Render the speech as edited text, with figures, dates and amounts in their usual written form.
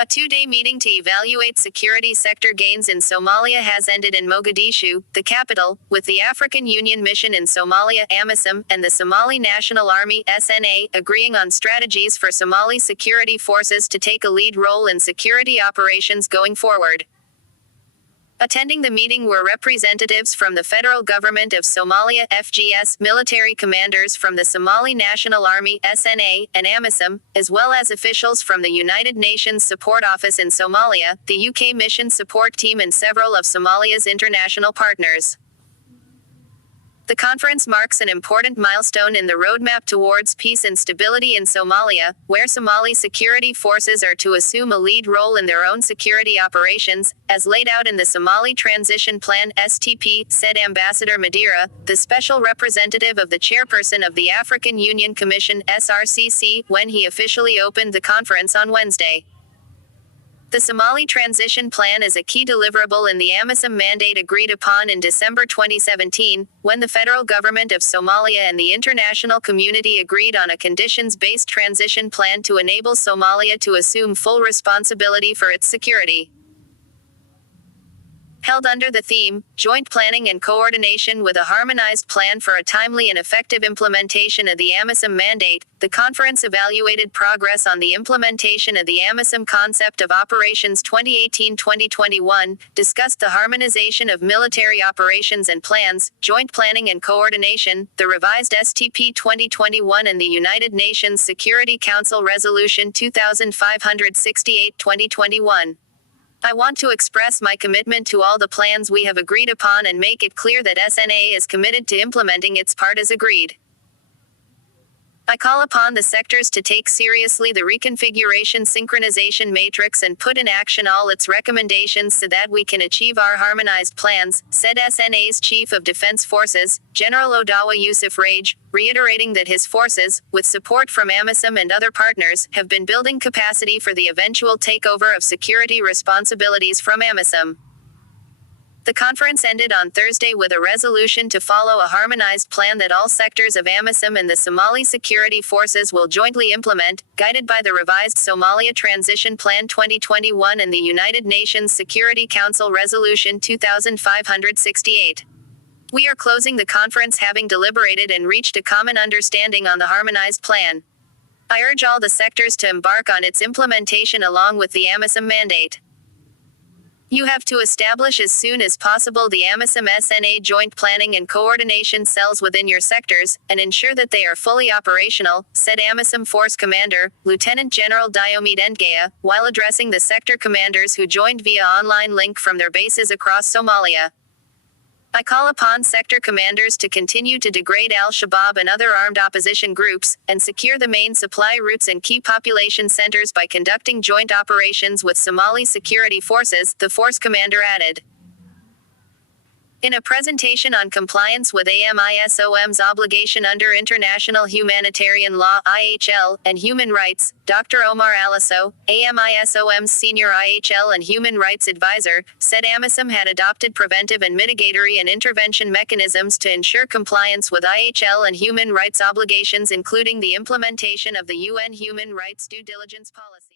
A two-day meeting to evaluate security sector gains in Somalia has ended in Mogadishu, the capital, with the African Union Mission in Somalia AMISOM and the Somali National Army SNA agreeing on strategies for Somali security forces to take a lead role in security operations going forward. Attending the meeting were representatives from the federal government of Somalia FGS, military commanders from the Somali National Army SNA, and AMISOM, as well as officials from the United Nations Support Office in Somalia, the UK Mission Support Team and several of Somalia's international partners. The conference marks an important milestone in the roadmap towards peace and stability in Somalia, where Somali security forces are to assume a lead role in their own security operations, as laid out in the Somali Transition Plan (STP), said Ambassador Madeira, the special representative of the chairperson of the African Union Commission (SRCC), when he officially opened the conference on Wednesday. The Somali Transition Plan is a key deliverable in the AMISOM mandate agreed upon in December 2017, when the federal government of Somalia and the international community agreed on a conditions-based transition plan to enable Somalia to assume full responsibility for its security. Held under the theme, Joint Planning and Coordination with a Harmonized Plan for a Timely and Effective Implementation of the AMISOM Mandate, the conference evaluated progress on the implementation of the AMISOM Concept of Operations 2018-2021, discussed the harmonization of military operations and plans, joint planning and coordination, the revised STP 2021 and the United Nations Security Council Resolution 2568-2021. I want to express my commitment to all the plans we have agreed upon and make it clear that SNA is committed to implementing its part as agreed. I call upon the sectors to take seriously the reconfiguration synchronization matrix and put in action all its recommendations so that we can achieve our harmonized plans, said SNA's Chief of Defense Forces, General Odawa Yusuf Rage, reiterating that his forces, with support from AMISOM and other partners, have been building capacity for the eventual takeover of security responsibilities from AMISOM. The conference ended on Thursday with a resolution to follow a harmonized plan that all sectors of AMISOM and the Somali security forces will jointly implement, guided by the revised Somalia Transition Plan 2021 and the United Nations Security Council Resolution 2568. We are closing the conference having deliberated and reached a common understanding on the harmonized plan. I urge all the sectors to embark on its implementation along with the AMISOM mandate. You have to establish as soon as possible the AMISOM SNA joint planning and coordination cells within your sectors, and ensure that they are fully operational, said AMISOM Force Commander, Lieutenant General Diomede Ndgaya, while addressing the sector commanders who joined via online link from their bases across Somalia. I call upon sector commanders to continue to degrade al-Shabaab and other armed opposition groups, and secure the main supply routes and key population centers by conducting joint operations with Somali security forces, the force commander added. In a presentation on compliance with AMISOM's obligation under international humanitarian law (IHL) and human rights, Dr. Omar Aliso, AMISOM's senior IHL and human rights advisor, said AMISOM had adopted preventive and mitigatory and intervention mechanisms to ensure compliance with IHL and human rights obligations, including the implementation of the UN Human Rights Due Diligence Policy.